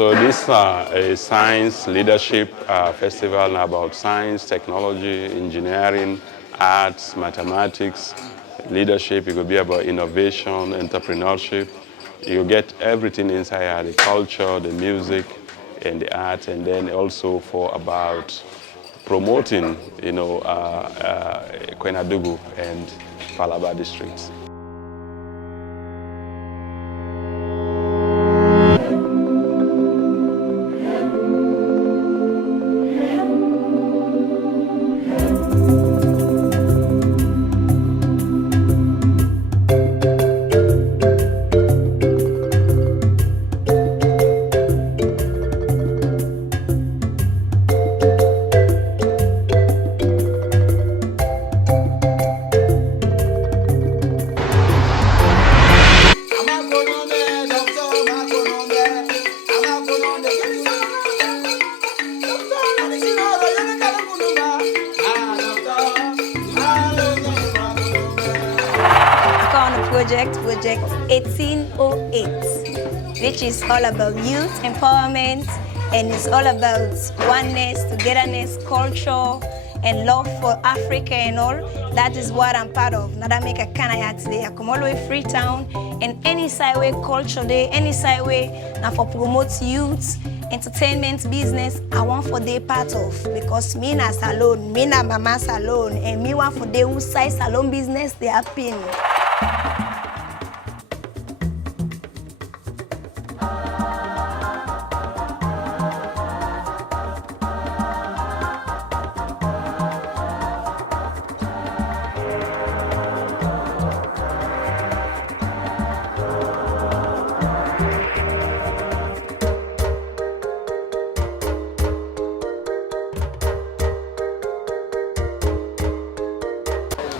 So this is a science leadership festival about science, technology, engineering, arts, mathematics, leadership. It could be about innovation, entrepreneurship. You get everything inside here, the culture, the music, and the art, and then also for about promoting, Kwenadugu and Falaba districts. Project 1808, which is all about youth empowerment, and it's all about oneness, togetherness, culture, and love for Africa and all. That is what I'm part of. Nadameka Kanaya today. I come all the way Freetown, and any side way culture day, any side way now for promote youth, entertainment business, I want for day part of, because me na salon, me na mama salon, and me want for day who side salon business they are pin.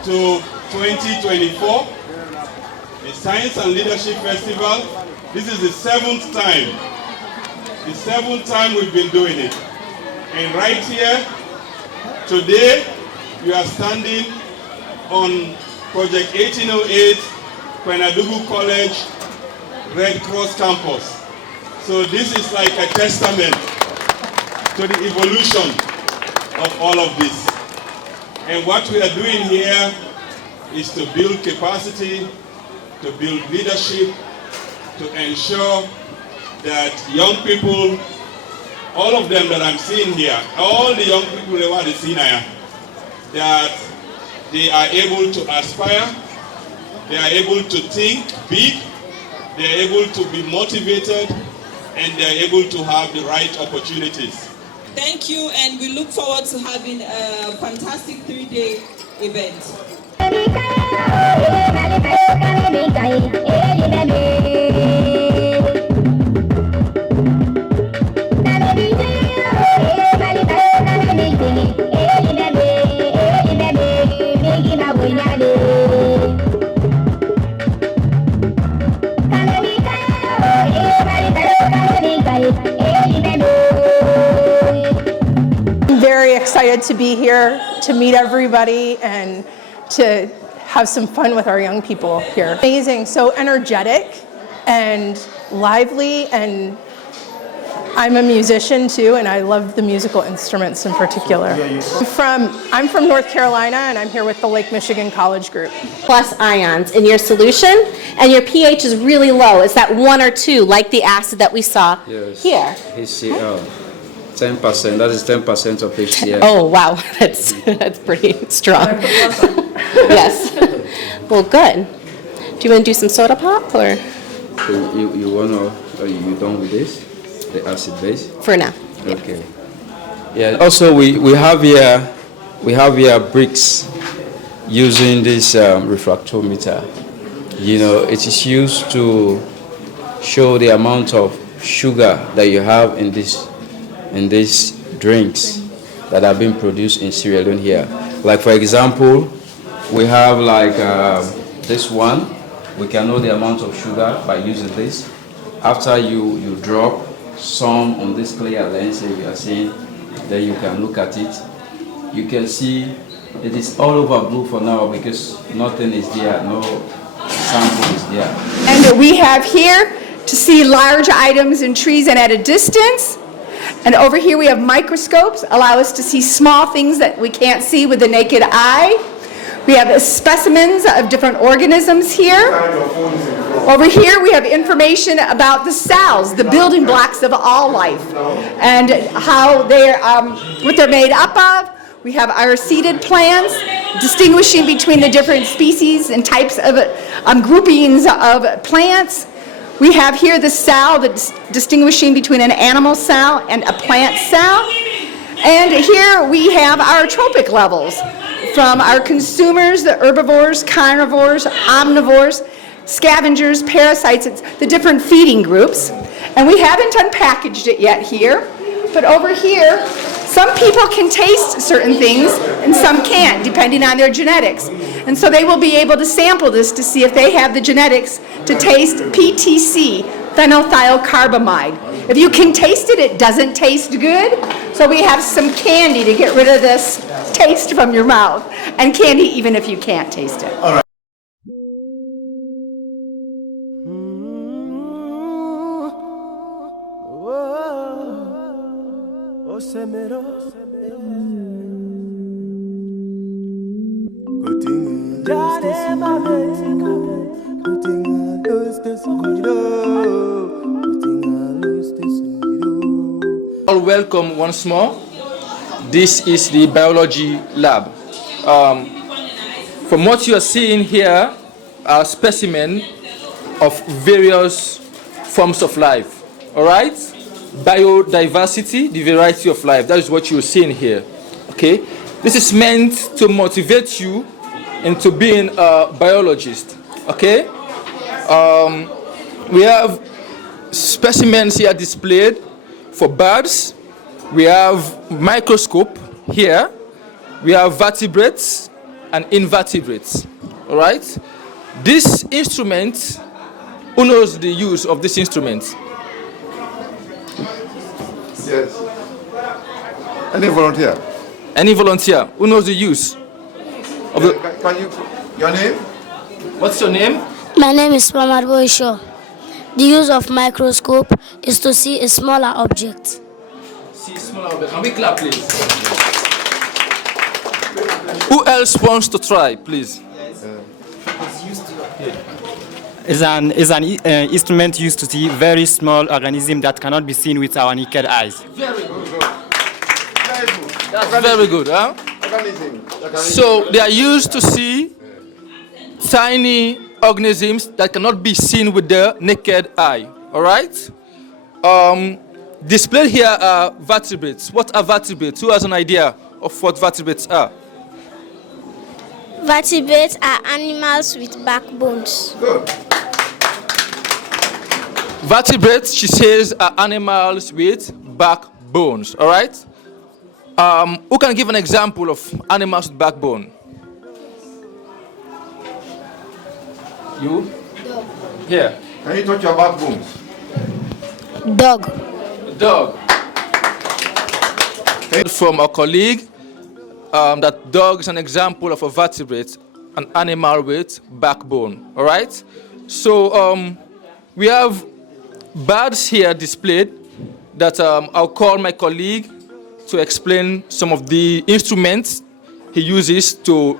To 2024, the Science and Leadership Festival. This is the seventh time. The seventh time we've been doing it. And right here, today, we are standing on Project 1808, Kwenadugu College, Red Cross Campus. So this is like a testament to the evolution of all of this. And what we are doing here is to build capacity, to build leadership, to ensure that young people, all of them that I'm seeing here, all the young people that are seen here, that they are able to aspire, they are able to think big, they are able to be motivated, and they are able to have the right opportunities. Thank you, and we look forward to having a fantastic 3-day event. Excited to be here, to meet everybody, and to have some fun with our young people here. Amazing, so energetic and lively, and I'm a musician too, and I love the musical instruments in particular. I'm from North Carolina, and I'm here with the Lake Michigan College Group. Plus ions in your solution, and your pH is really low. Is that 1 or 2, like the acid that we saw here? HCl. 10%, that is 10% of HCl. Oh, wow, that's pretty strong. Yes. Well, good. Do you want to do some soda pop, or? So you want to, are you done with this? The acid base? For now. Okay. Yeah, also we have here bricks using this refractometer. You know, it is used to show the amount of sugar that you have in these drinks that are being produced in Sierra Leone here. Like for example, we have like this one. We can know the amount of sugar by using this. After you drop some on this clear lens, if you are seeing, then you can look at it. You can see it is all over blue for now because nothing is there, no sample is there. And we have here to see large items in trees and at a distance. And over here we have microscopes, allow us to see small things that we can't see with the naked eye. We have specimens of different organisms here. Over here we have information about the cells, the building blocks of all life, and how what they're made up of. We have our seeded plants, distinguishing between the different species and types of groupings of plants. We have here the cell, distinguishing between an animal cell and a plant cell. And here we have our trophic levels from our consumers, the herbivores, carnivores, omnivores, scavengers, parasites, it's the different feeding groups. And we haven't unpackaged it yet here, but over here, some people can taste certain things and some can't, depending on their genetics. And so they will be able to sample this to see if they have the genetics to taste PTC, phenethylcarbamide. If you can taste it, it doesn't taste good. So we have some candy to get rid of this taste from your mouth. And candy even if you can't taste it. All right. All welcome once more. This is the biology lab. From what you are seeing here are specimens of various forms of life. All right? Biodiversity, the variety of life. That is what you're seeing here. Okay? This is meant to motivate you into being a biologist. Okay? We have specimens here displayed for birds. We have microscope here. We have vertebrates and invertebrates. All right? This instrument, who knows the use of this instrument? Yes. Any volunteer? Any volunteer? Who knows the use? Of the Can you, your name? What's your name? My name is Mamad Boisho. The use of microscope is to see a smaller object. See smaller object. Can we clap, please? Who else wants to try, please? Is an instrument used to see very small organisms that cannot be seen with our naked eyes. Very good. That's very good, huh? So they are used to see tiny organisms that cannot be seen with the naked eye. All right? Displayed here are vertebrates. What are vertebrates? Who has an idea of what vertebrates are? Vertebrates are animals with backbones. Good. Vertebrates, she says, are animals with backbones. All right? Who can give an example of animals with backbone? You? Dog. Here. Can you touch your backbones? Dog. Dog. From a colleague, that dog is an example of a vertebrate, an animal with backbone. All right? So we have birds here displayed that I'll call my colleague to explain some of the instruments he uses to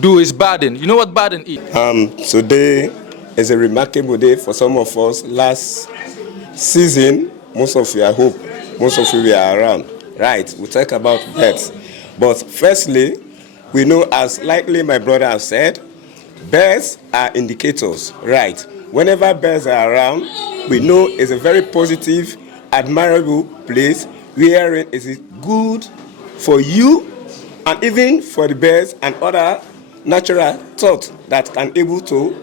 do his birding. You know what birding is? Today is a remarkable day for some of us. Last season, most of you, I hope, most of you were around. Right, we talk about birds. But firstly, we know, as likely my brother has said, birds are indicators. Right. Whenever birds are around, we know it's a very positive, admirable place where it is good for you and even for the birds and other natural thoughts that can able to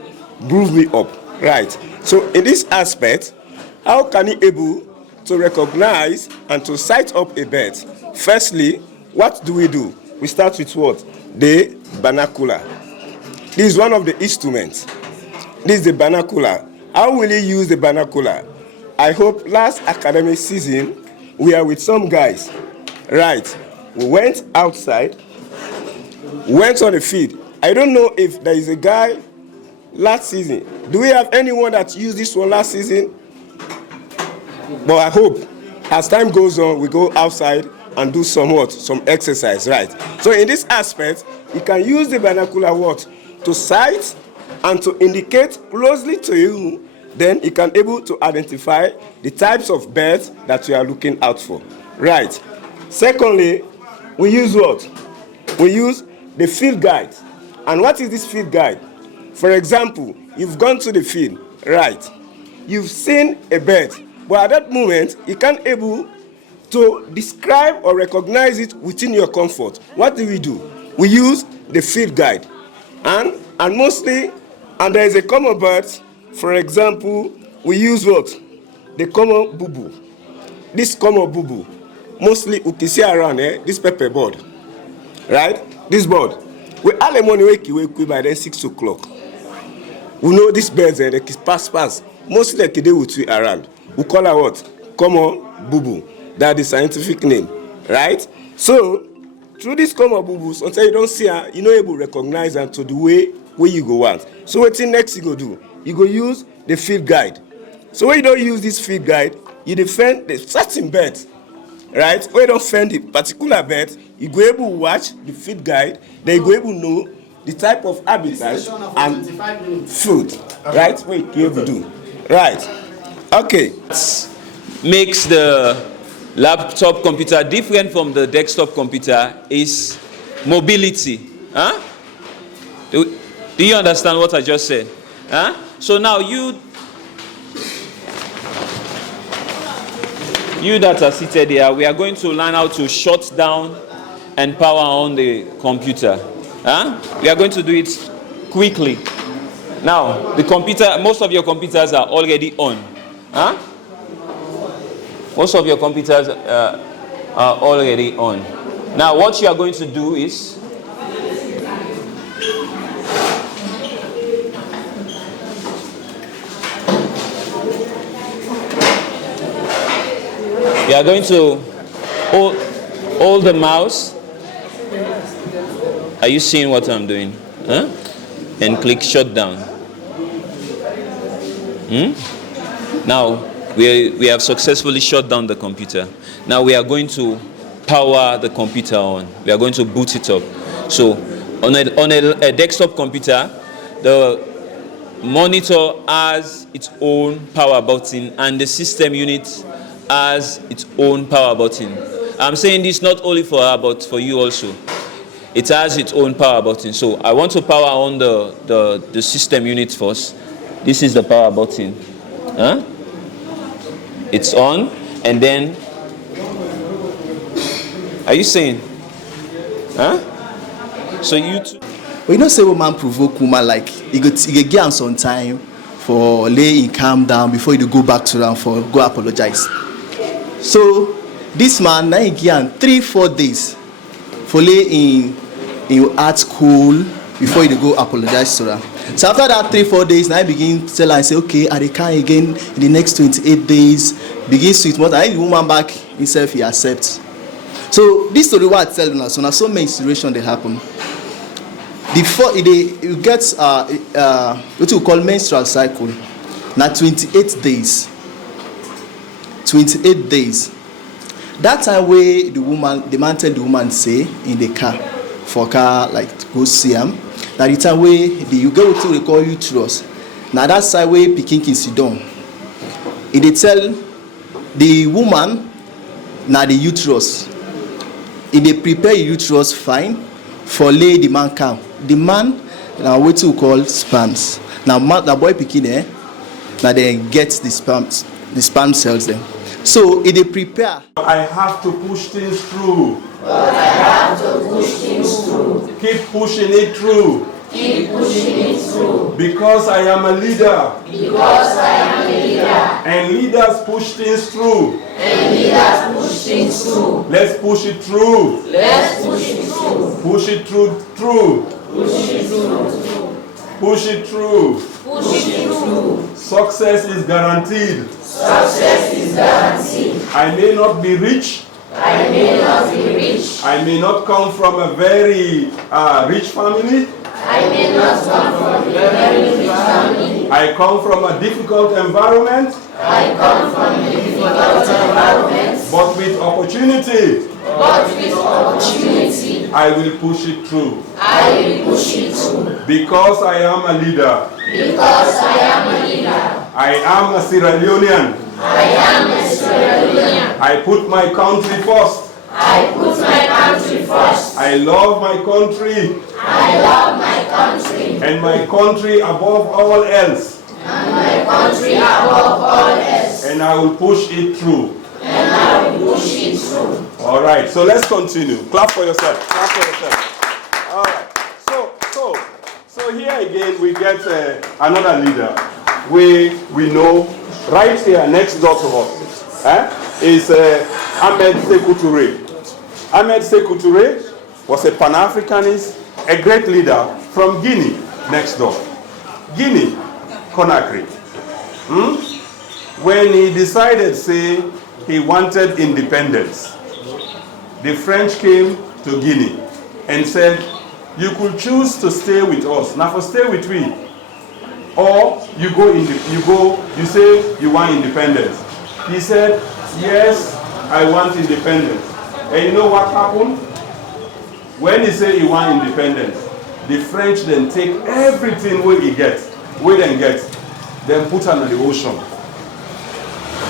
move me up. Right. So in this aspect, how can you able to recognize and to sight up a bird? Firstly, what do? We start with what? The binocular. This is one of the instruments. This is the binocular. How will you use the binocular? I hope last academic season we are with some guys. Right. We went outside, went on the field. I don't know if there is a guy last season. Do we have anyone that used this one last season? But I hope as time goes on, we go outside and do some exercise, right? So in this aspect, you can use the binocular to sight and to indicate closely to you. Then you can able to identify the types of birds that you are looking out for, right? Secondly, we use what? We use the field guide. And what is this field guide? For example, you've gone to the field, right? You've seen a bird, but at that moment, you can't able to describe or recognize it within your comfort. What do? We use the field guide. And mostly, and there is a common bird, for example, we use what? The common bubu. This common bubu, mostly you can see around this pepper bird, right? This bird. We all the morning wake by then 6 o'clock. We know these birds they pass. Mostly today we see around. We call her what? Common bubu. That's the scientific name, right? So through this common bubus, until you don't see her, you're not able to recognize her to the way where you go want. So what thing next you go do? You go use the field guide. So when you don't use this field guide, you defend the certain birds, right? When you don't find the particular bird, you go able to watch the field guide, then you go able to know the type of habitat and food, right? Wait, you able to do, right? Okay. Makes the laptop computer different from the desktop computer is mobility. Huh? Do you understand what I just said? Huh? So now you that are seated here, we are going to learn how to shut down and power on the computer. Huh? We are going to do it quickly. Now, the computer, most of your computers are already on. Huh? Most of your computers are already on. Now, what you are going to do is you are going to hold the mouse. Are you seeing what I'm doing? Huh? And click shut down. Now, we have successfully shut down the computer. Now we are going to power the computer on. We are going to boot it up. So on a desktop computer, the monitor has its own power button and the system unit has its own power button. I'm saying this not only for her but for you also. It has its own power button. So I want to power on the system unit first. This is the power button. Huh? It's on, and then, are you saying? Huh? So you too. Well, you know, say woman provoke woman like you get give some time for lay in calm down before you go back to them for go apologize. So this man now he give 3-4 days for lay in art school before you go apologize to them. So after that 3-4 days, now I begin to tell her and say, okay, I can again in the next 28 days, begin sweet mother. And the woman back himself, he accepts. So this story what I tell you now, so now so many situations they happen. Before you get what you call menstrual cycle, now 28 days. 28 days. That time where the man tell the woman say in the car, for car like to go see him. That the time where you go to they call uterus. Now that side where pikin can sit down. If they tell the woman now the uterus. If they prepare uterus fine for lay the man come. The man now what you call sperms. Now the boy pikin now they get the sperm cells then. So if they prepare. I have to push things through. But I have to push things through. Keep pushing it through. Keep pushing it through. Because I am a leader. Because I am a leader. And leaders push things through. And leaders push things through. Let's push it through. Let's push it through. Push it through. Push it through. Push it through. Push it through. Success is guaranteed. Success is guaranteed. I may not be rich. I may not be rich. I may not come from a very rich family. I may not come from a very rich family. I come from a difficult environment. I come from a difficult but with opportunity. I will push it through. Because I am a leader. I am a Sierra Leonean. I put my country first. I love my country. And my country above all else. And I will push it through. All right, so let's continue. Clap for yourself. Clap for yourself. All right. So here again we get another leader. We know right here next door to us is Ahmed Sékou Touré. Ahmed Sékou Touré was a Pan-Africanist, a great leader from Guinea next door. Guinea, Conakry. When he decided, say, he wanted independence, the French came to Guinea and said, you could choose to stay with us. Now for stay with we, or you say you want independence. He said, yes, I want independence. And you know what happened? When he said he want independence, the French then take everything where he gets, then put under the ocean.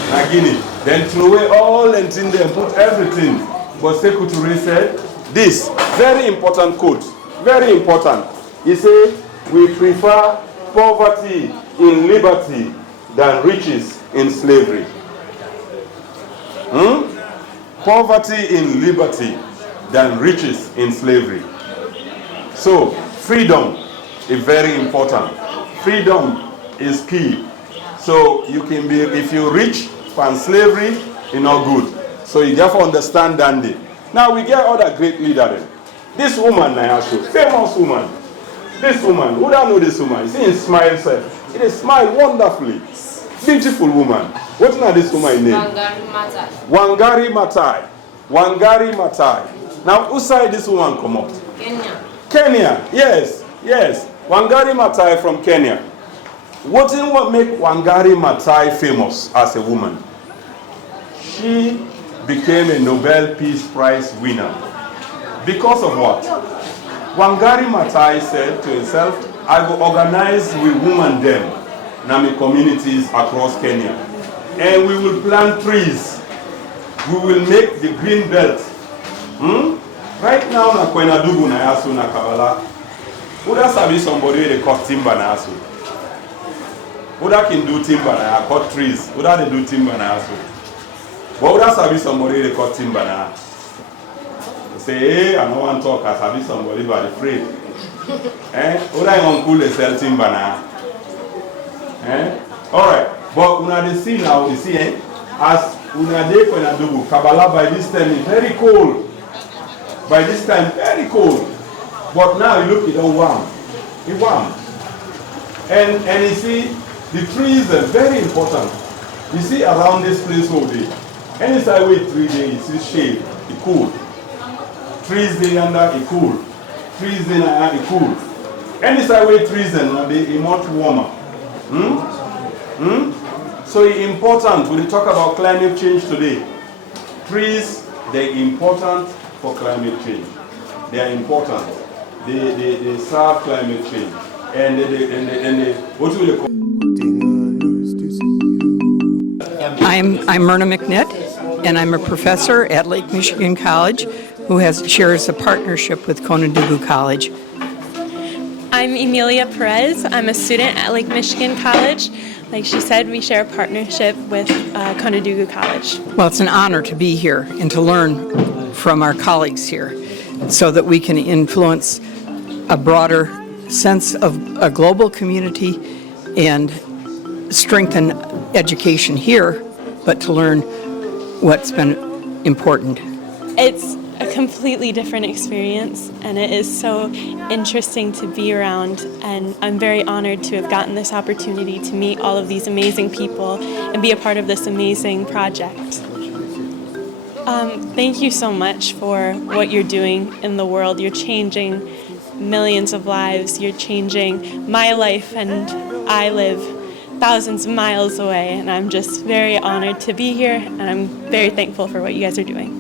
Now Guinea, then throw away all and thing there, put everything. But Sékou Touré said, this, very important quote, very important. He said, we prefer poverty in liberty than riches in slavery. Poverty in liberty than riches in slavery. So, freedom is very important. Freedom is key. So, you can be, if you're rich from slavery, you're not good. So, you therefore understand Dandy. Now, we get other great leaders. This woman, Nayasho, famous woman. This woman, who don't know this woman? You see him smile, sir. It is smile wonderfully. Beautiful woman. What's not this woman's name? Wangari Maathai. Wangari Maathai. Now, who side this woman come up? Kenya, yes. Wangari Maathai from Kenya. What make Wangari Maathai famous as a woman? She became a Nobel Peace Prize winner. Because of what? Wangari Maathai said to himself, I will organize with women them, Nami communities across Kenya. And we will plant trees. We will make the green belt. Right now, na Kwenadugu na yasu na Kabala. Uda sabi somebody they cut timber na yasu. Uda can do timber na cut trees. Uda they do timber na yasu. But Uda sabi somebody they cut timber na. Say, hey, I don't want to talk. I sabi somebody but afraid. Uda yon cool they sell timber na. All right. But una they see now, you see, as una dey Kwenadugu, Kabala by this time is very cold. By this time, very cold. But now you look, it's all warm. It's warm. And you see, the trees are very important. You see around this place all day. Anytime we wait 3 days, you see shade, it's cool. Trees they under, it's cool. Trees they under, it's cool. Anytime we wait 3 days, it's much warmer. So it's important when we talk about climate change today. Trees, they're important for climate change. They are important. They serve climate change. And they what do they call? I'm Myrna McNitt, and I'm a professor at Lake Michigan College who shares a partnership with Konedogu College. I'm Emilia Perez. I'm a student at Lake Michigan College. Like she said, we share a partnership with Konedogu College. Well, it's an honor to be here and to learn from our colleagues here so that we can influence a broader sense of a global community and strengthen education here, but to learn what's been important. It's a completely different experience, and it is so interesting to be around, and I'm very honored to have gotten this opportunity to meet all of these amazing people and be a part of this amazing project. Thank you so much for what you're doing in the world. You're changing millions of lives. You're changing my life, and I live thousands of miles away, and I'm just very honored to be here, and I'm very thankful for what you guys are doing.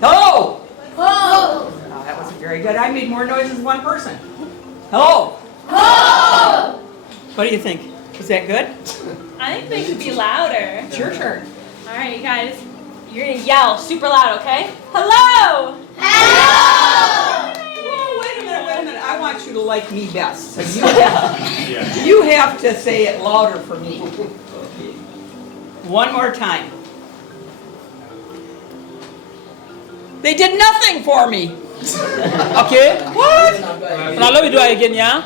Hello! Oh, that wasn't very good. I made more noise than one person. Hello! Oh! What do you think? Was that good? I think they could be louder. It's your turn. All right, you guys, you're gonna yell super loud, okay? Hello! Hello! Whoa, wait a minute. I want you to like me best. So you have to say it louder for me. One more time. They did nothing for me. Okay. What? Now let me do it again, yeah?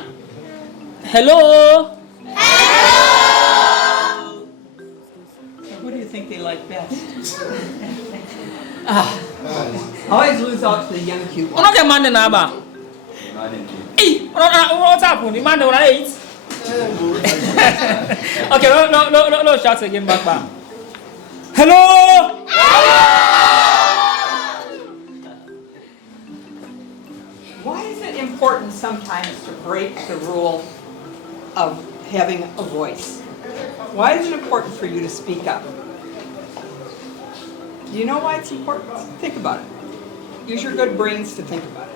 Hello. Hello. What do you think they like best? I always lose out to the young cute ones. What man in Aba? Hey, what's happened? The man don't eat. Okay, no, shout again back. Hello. Why is it important sometimes to break the rule of having a voice? Why is it important for you to speak up? Do you know why it's important? Think about it. Use your good brains to think about it.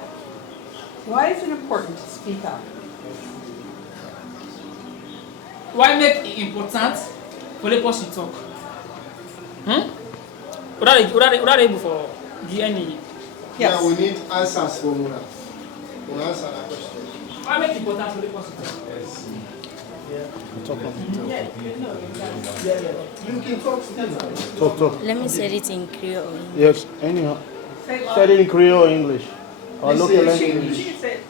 Why is it important to speak up? Why make it important for the person to talk? What are they able for DNA? Yes. Yeah, we need answers from Muna. We'll answer that question. Why make it important for the person to talk? You can talk still. Talk. Let me say it in Creole. Yes, anyhow. Say it in Creole or English. Or local language. You can say it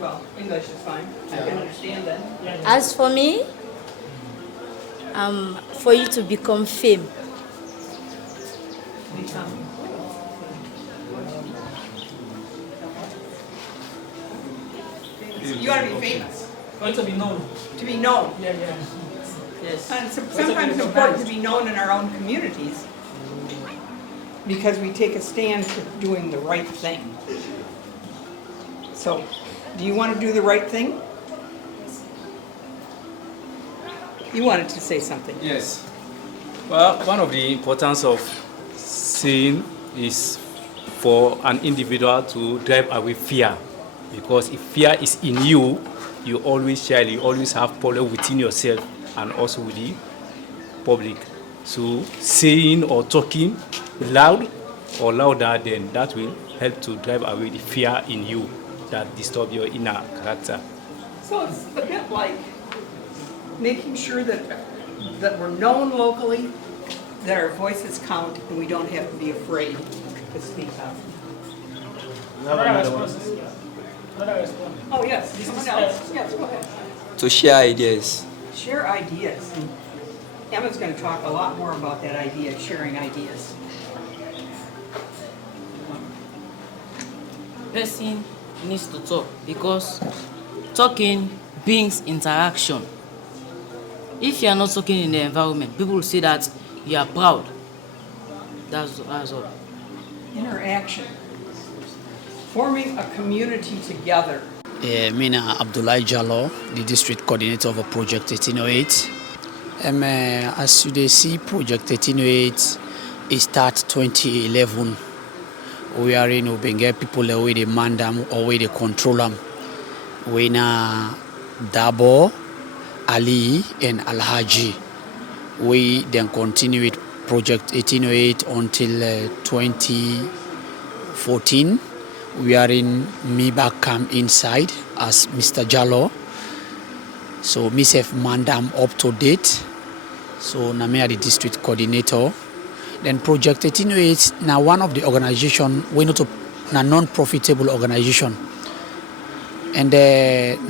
well, English is fine. I can understand that. As for me, for you to become fame. You gotta be famous. For it to be known. To be known. Yeah. Yes. And sometimes it's important to be known in our own communities because we take a stand for doing the right thing. So, do you want to do the right thing? You wanted to say something. Yes. Well, one of the importance of saying is for an individual to drive away fear. Because if fear is in you, you always share, you always have problem within yourself and also with the public. So saying or talking loud or louder, then that will help to drive away the fear in you that disturb your inner character. So it's a bit like making sure that we're known locally, that our voices count, and we don't have to be afraid to speak up. Oh, yes, someone else. Yes, go ahead. To share ideas. Share ideas. Emma's going to talk a lot more about that idea, sharing ideas. Person needs to talk because talking brings interaction. If you are not talking in the environment, people will say that you are proud. That's all. Interaction. Forming a community together. Mina Abdullahi Jallo, the district coordinator of Project 1808. As you see, Project 1808 is start 2011. We are in Ubenge people the way they man them or way they control them. We na Dabo, Ali, and Alhaji. We then continue with Project 1808 until 2014. We are in Miba camp inside as Mr. Jallo. So myself mandam up to date. So now me are the district coordinator. Then Project 1808 now one of the organization we not to non-profitable organization. And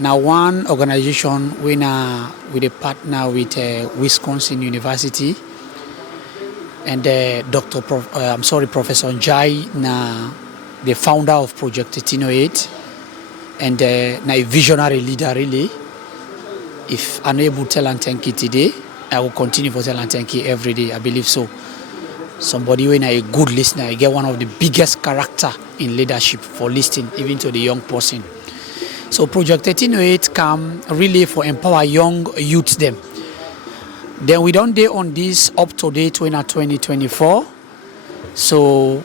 now one organization we a partner with Wisconsin University, and Professor Njai na the founder of Project 1808, and na a visionary leader really. If I'm able to tell Antenki today, I will continue to tell Antenki every day. I believe so. Somebody when a good listener, I get one of the biggest character in leadership for listening, even to the young person. So Project 1808 come really for empower young youths them. Then we don't day on this up to date 2024. So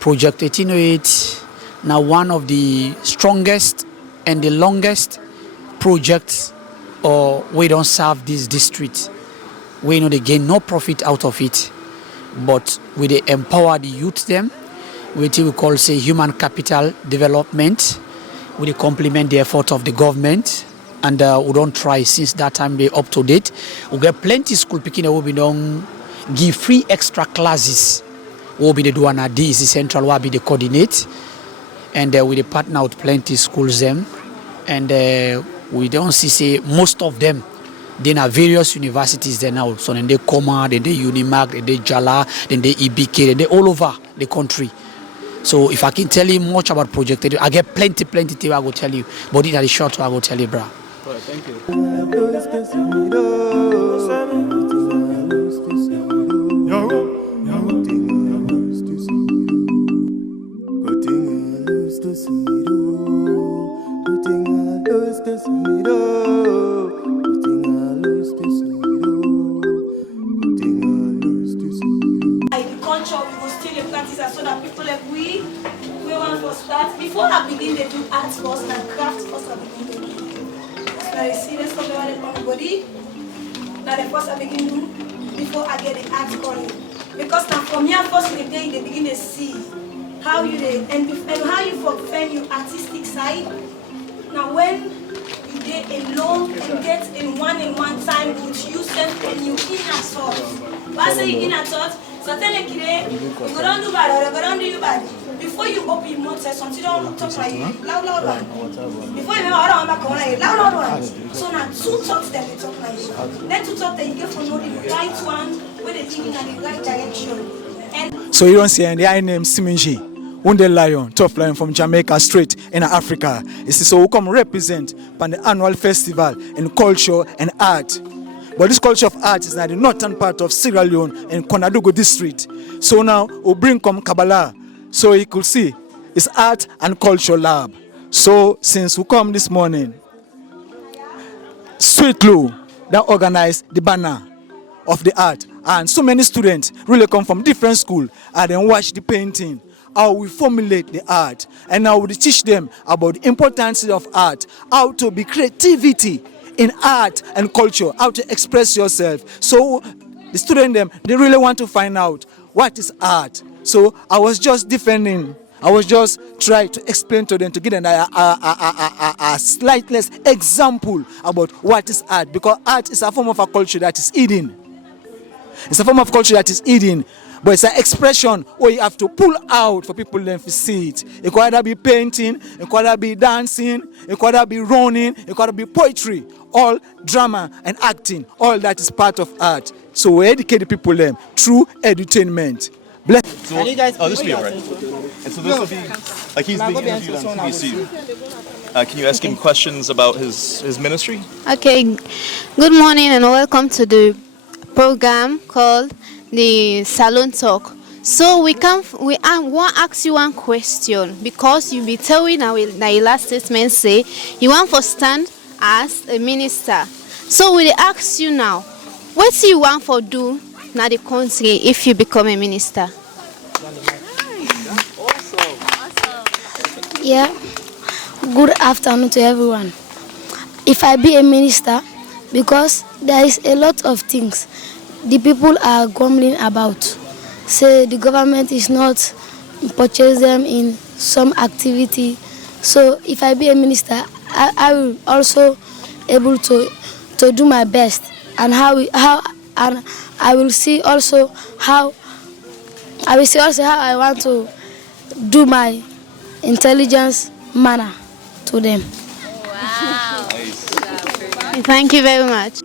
Project 1808 now one of the strongest and the longest projects or we don't serve this district. We know they gain no profit out of it, but we they empower the youth them, which we call say human capital development. We complement the effort of the government, and we don't try since that time they up to date. We get plenty school picking up. We don't give free extra classes. We be the do and D is the central. We be the coordinate, and we the partner with plenty schools them, and we don't see say most of them. Then are various universities there now. So then they Coma, then they Unimac, then they Jala, then they EBK, then they all over the country. So if I can tell you much about Project 1808, I get plenty things I will tell you. But it is short, I will tell you, bro. Right, thank you. So that people like we want to start before I begin to do arts first and craft first I begin to do. That's why I see this stuff about everybody. Now the first I begin to do before I get the art calling. Because now from here first in the day they begin to see how you and how you fulfill your artistic side. Now when you get alone and get in one time with yourself and your inner thoughts. Why I say inner thoughts? So tell you you go down do bad or go down do you bad. Before you open your mouth, say something don't talk like you. Loud one. Before you remember I don't like loud one. So now two thoughts that they talk like you. Then two thoughts that you get from know the right one where they thinking in the right direction. And so you don't see any I name Siminji, Wounded Lion, top lion from Jamaica straight in Africa. This is so we come represent on the annual festival in culture and art. But this culture of art is now the northern part of Sierra Leone in Konadogo district. So now we bring come Kabbalah. So you could see it's art and culture lab. So since we come this morning, Sweet Lou that organized the banner of the art. And so many students really come from different schools and then watch the painting, how we formulate the art. And now we teach them about the importance of art, how to be creativity in art and culture, how to express yourself. So the students them they really want to find out what is art. So I was just defending. I was just trying to explain to them to give them a slight less example about what is art, because art is a form of a culture that is hidden. It's a form of culture that is hidden, but it's an expression where you have to pull out for people then to see it. It could either be painting, it could either be dancing, it could either be running, it could either be poetry, all drama and acting, all that is part of art. So we educate the people then through edutainment. Bless. So, this will be alright. And so this will be like he's being interviewed on TBC. Can you ask him questions about his ministry? Okay. Good morning and welcome to the program called the Salon Talk. So we want to ask you one question, because you be telling our last statement say you want to stand as a minister. So we ask you now, what do you want to do now the country if you become a minister? Yeah. Good afternoon to everyone. If I be a minister, because there is a lot of things the people are grumbling about. Say the government is not purchase them in some activity. So if I be a minister, I will also able to do my best, and I will see also how I want to do my intelligence manner to them. Thank you very much.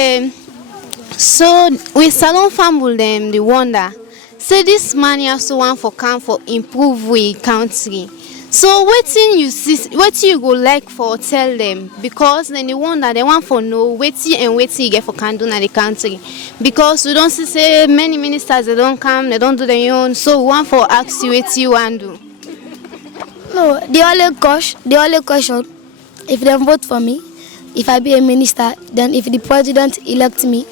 So with Salon Family, them the wonder. Say this man also want for come for improve we country. So wetin you see, wetin you go like for tell them, because then the wonder they want for know wetin and wetin you get for can do na the country. Because we don't see say many ministers they don't come, they don't do their own. So we want for ask you wetin you want do. No, the only question, if they vote for me, if I be a minister, then if the president elect me,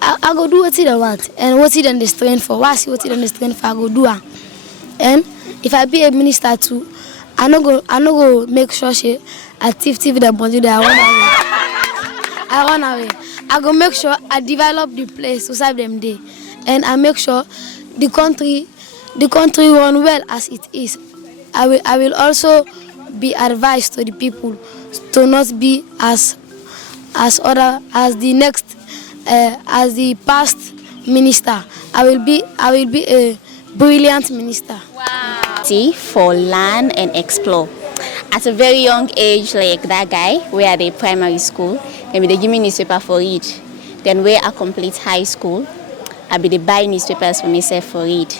I go do what they want and what they strength for. Why see what they strength for? I go do it. And if I be a minister too, I no go make sure she I thief the body that I run away. I go make sure I develop the place to serve them there, and I make sure the country run well as it is. I will also be advised to the people to not be as the past minister. I will be a brilliant minister. For learn and explore. At a very young age, like that guy, where at the primary school, maybe they give me newspaper for read. Then where I complete high school, I be the buy newspapers for myself for read.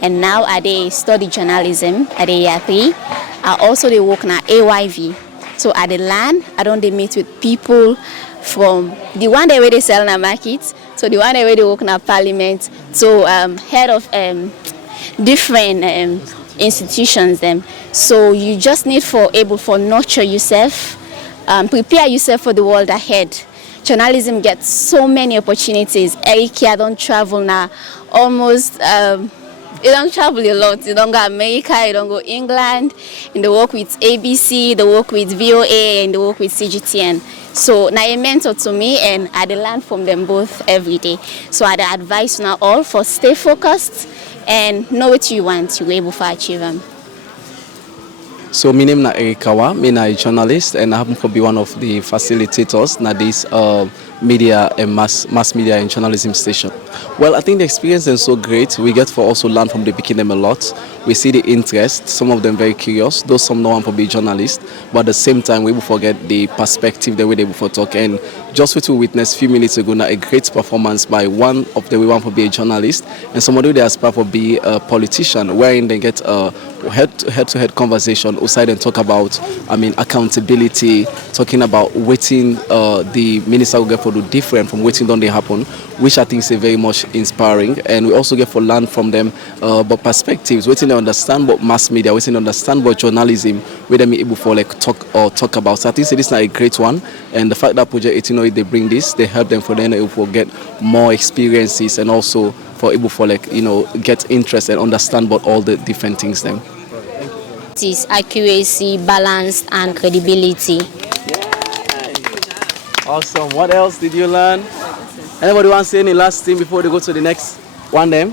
And now I they study journalism at the year 3. I also they work na AYV. So at the land, I don't they meet with people from the one that where they sell in the market, so the one that where they work in the parliament, so head of different institutions them. So you just need for able for nurture yourself, prepare yourself for the world ahead. Journalism gets so many opportunities. Eric here don't travel now, almost. You don't travel a lot. You don't go America, you don't go England, and they work with ABC, they work with VOA, and they work with CGTN. So now a mentor to me, and I learn from them both every day. So I advise now all for stay focused and know what you want, you're able to achieve them. So my name is Eric Kawa, I'm a journalist, and I happen to be one of the facilitators na this media and mass media and journalism station. Well, I think the experience is so great. We get to also learn from the beginning a lot. We see the interest, some of them very curious, though some no one for be journalists, but at the same time we will forget the perspective, the way they will talk. And just what we witnessed a few minutes ago, now a great performance by one of the we want to be a journalist and somebody they aspire for be a politician, wherein they get a head-to-head conversation outside and talk about, accountability, talking about waiting the minister will get for do different from waiting don't they happen, which I think is very much inspiring. And we also get for learn from them about perspectives, waiting to understand about mass media, waiting to understand about journalism, where they be able for like talk about. So I think this is a great one, and the fact that Project 1808 they bring this, they help them for them to get more experiences and also for able for get interest and understand about all the different things then. It is accuracy, balance, and credibility. Awesome. What else did you learn? Anybody want to say any last thing before they go to the next one then?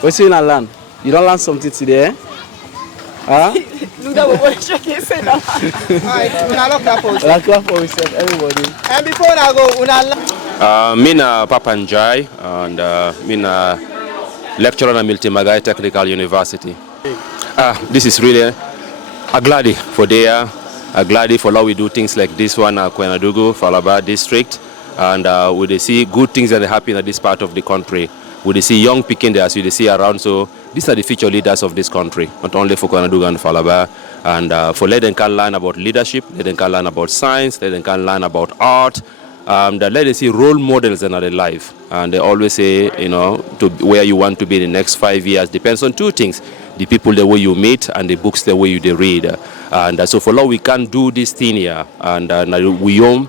What did you learn? You don't learn something today, eh? Huh? Alright, clap for yourself, everybody. And before I go, me na Papa Njai, and me na lecturer at Milton Magai Technical University. This is really a glad for there. A glad for how we do things like this one at Kwenadugu, Falaba district, and we see good things that happen in this part of the country. We see young people there, as we see around. So these are the future leaders of this country, not only for Kwenadugu and Falaba, and for let them can learn about leadership, let them can learn about science, let them can learn about art. Let them see role models in their life, and they always say, to where you want to be in the next 5 years depends on two things: the people the way you meet and the books the way you they read. And so for now we can do this thing here, and we own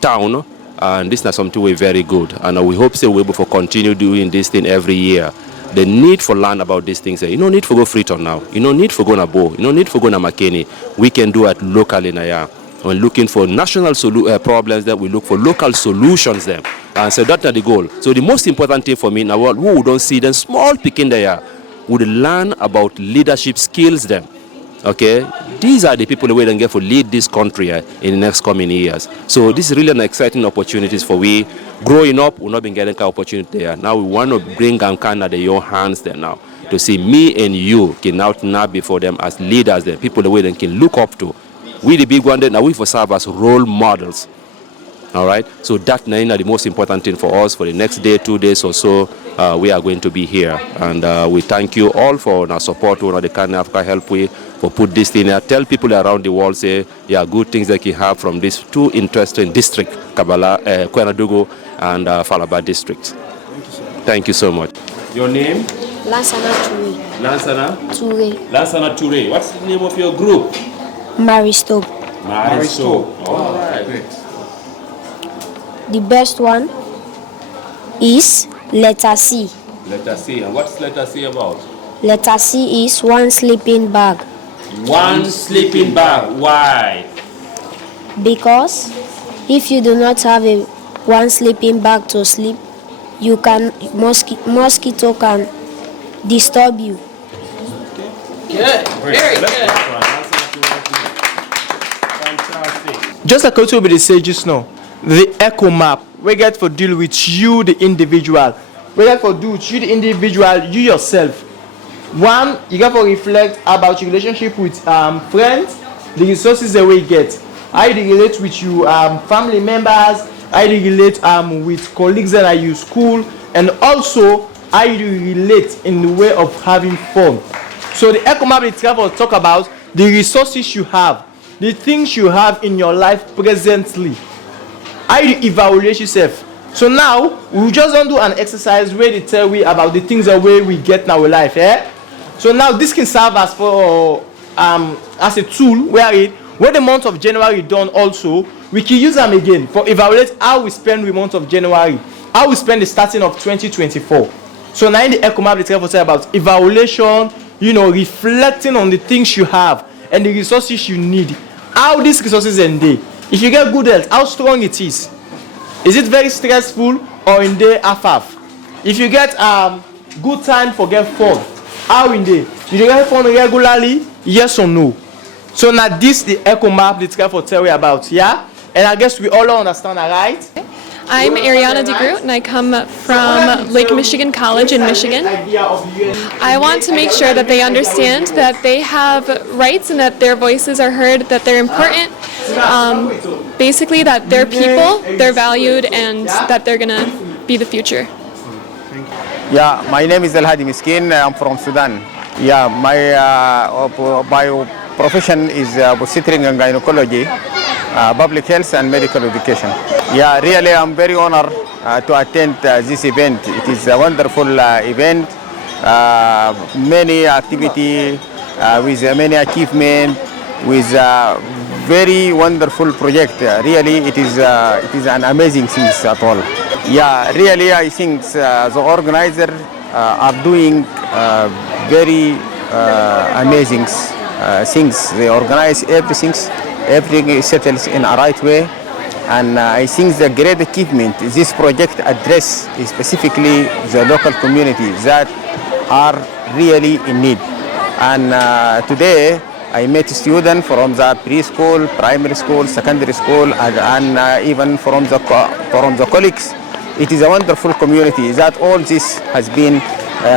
town, and this is not something we're very good, and we hope we're able to continue doing this thing every year. The need for learn about these things, you don't need to go Freetown now, you don't need to go to Bo, you don't need to go to Makeni. We can do it locally now. When looking for national problems, that we look for local solutions them, and so that's the goal. So the most important thing for me now, who don't see them small picking there, would learn about leadership skills them. Okay, these are the people that we can get for lead this country in the next coming years. So this is really an exciting opportunities for we. Growing up, we've not been getting that opportunity there. Now we want to bring Gamkana in your hands there now to see me and you can now before them as leaders, the people the way they can look up to. We the big one, now we for serve as role models. All right, so that's the most important thing for us. For the next day, 2 days or so, we are going to be here, and we thank you all for our support. The Can Africa help we for put this thing here. Tell people around the world, say, yeah, good things that you have from these two interesting districts, Kabala, Kwenadugu, and Falaba districts. Thank you so much. Your name? Lansana Toure. Lansana? Toure. Lansana Toure. What's the name of your group? Maristo. Maristo. All right. The best one is letter C. Letter C. And what's letter C about? Letter C is one sleeping bag. One sleeping bag. Why? Because if you do not have one sleeping bag to sleep, you can mosquito can disturb you. Good. Very good. Fantastic. Just like what we say just now, the echo map, we get for deal with you, the individual. We get for do with you, the individual, you yourself. One, you got to reflect about your relationship with friends, the resources that we get. How you relate with you family members, how you relate with colleagues that are you school, and also how you relate in the way of having fun. So the echo map itself will talk about the resources you have, the things you have in your life presently. How you evaluate yourself. So now we just don't do an exercise where they tell we about the things that we get in our life. So now this can serve as for as a tool where when the month of January done also, we can use them again for evaluate how we spend the month of January, how we spend the starting of 2024. So now in the echo map itself will say about evaluation, reflecting on the things you have and the resources you need. How these resources end day. If you get good health, how strong it is. Is it very stressful or in day half? If you get good time for get fun, how in day? You get fun regularly, yes or no? So now this the echo map the try for tell you about, yeah? And I guess we all understand that, right? I'm Ariana DeGroot and I come from Lake Michigan College in Michigan. I want to make sure that they understand that they have rights and that their voices are heard, that they're important, basically that they're people, they're valued, and that they're going to be the future. Yeah, my name is El Hadi Miskin. I'm from Sudan. Yeah, my profession is obstetrics and gynecology, public health and medical education. Yeah, really I'm very honored to attend this event. It is a wonderful event, many activity with many achievement, with very wonderful project. Really it is an amazing thing at all. Yeah, really I think the organizer are doing very amazing things. They organize everything settles in a right way, and I think the great achievement this project address is specifically the local communities that are really in need. And today I met students from the preschool, primary school, secondary school, and even from the colleagues. It is a wonderful community that all this has been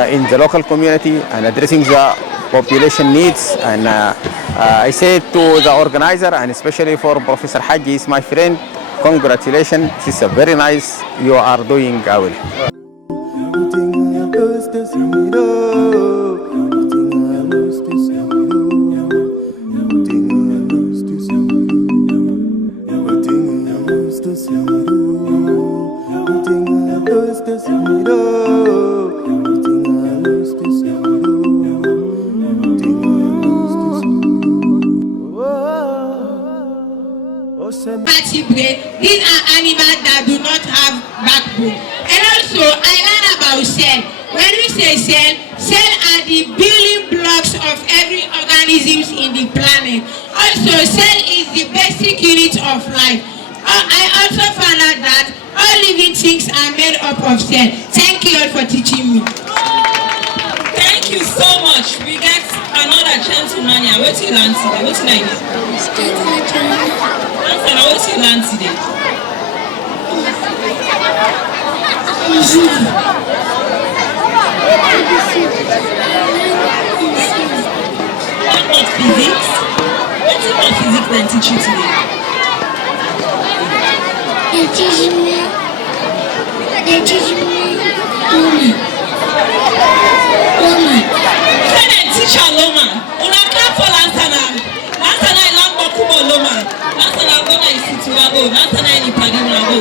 in the local community and addressing the population needs. And I say to the organizer, and especially for Professor Haji, my friend, congratulations. This is very nice. You are doing well. These are animals that do not have backbone. And also, I learned about cell. When we say cell, cells are the building blocks of every organism in the planet. Also, cell is the basic unit of life. I also found out that all living things are made up of cells. Thank you all for teaching me. Thank you so much. We get another gentleman here. What's your land today? What's your name? What's your land today? not physics? What is not physics they teach you today? They teach me Loma. Say they teach her Loma. Una clap for Lantana. Lantana is Lambo Kubo Loma. Lantana Gona is Situwago. Lantana is Padinago.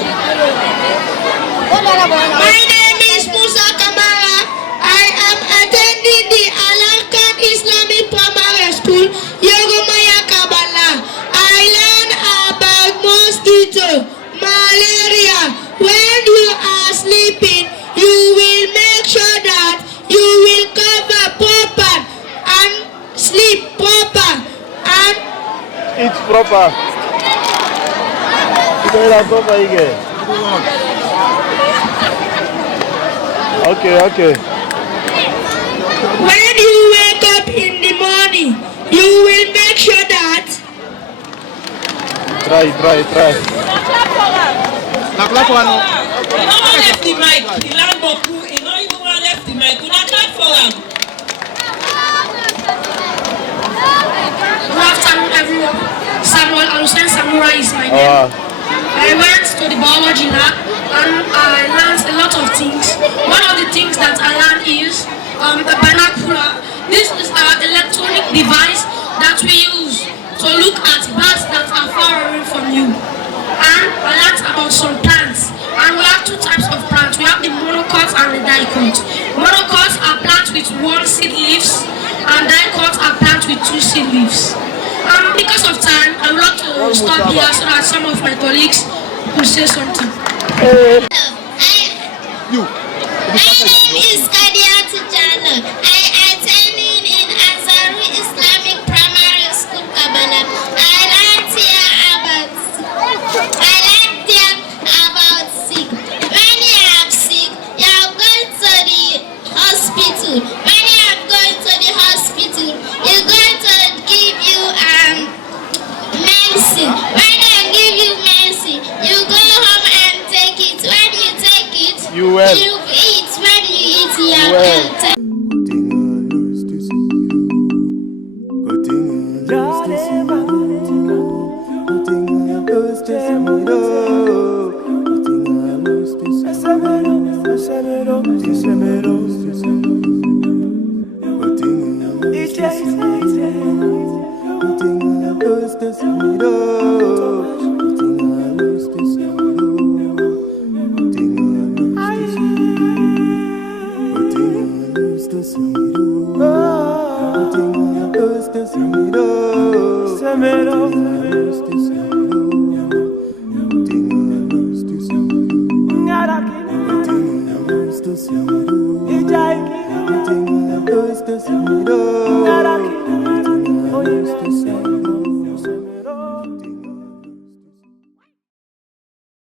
My name is Musa Kamara. I am attending the Al-Arkan Islamic Primary School, Yorumaya Kabbalah. I learn about mosquito, malaria. When you are sleeping, you will make sure that you will cover proper and sleep proper and It's proper. Okay. when you wake up in the morning, you will make sure that Try. Clap for him. He no one left the mic. The Lambo Kubo. He no even one left the mic. Una clap for him. Good afternoon, everyone. Samuel Alusen Samura is my name. I went to the biology lab and I learned a lot of things. One of the things that I learned is a binocular. This is our electronic device that we use to look at birds that are far away from you. And I learned about some plants. And we have two types of plants. We have the monocots and the dicots. Monocots are plants with one seed leaves, and dicots are plants with two seed leaves. Because of time, I would like to stop here so that some of my colleagues could say something. My name is Kadia Tijana. I attending in Azaru Islamic Primary School, Kabbalah. I learned here about sick. When you are sick, you are going to the hospital. When you are going to the hospital, you're going to give you medicine. When they give you medicine, you go home and take it. When you take it, You well. you eat. When you eat, you are well. healthy. Everything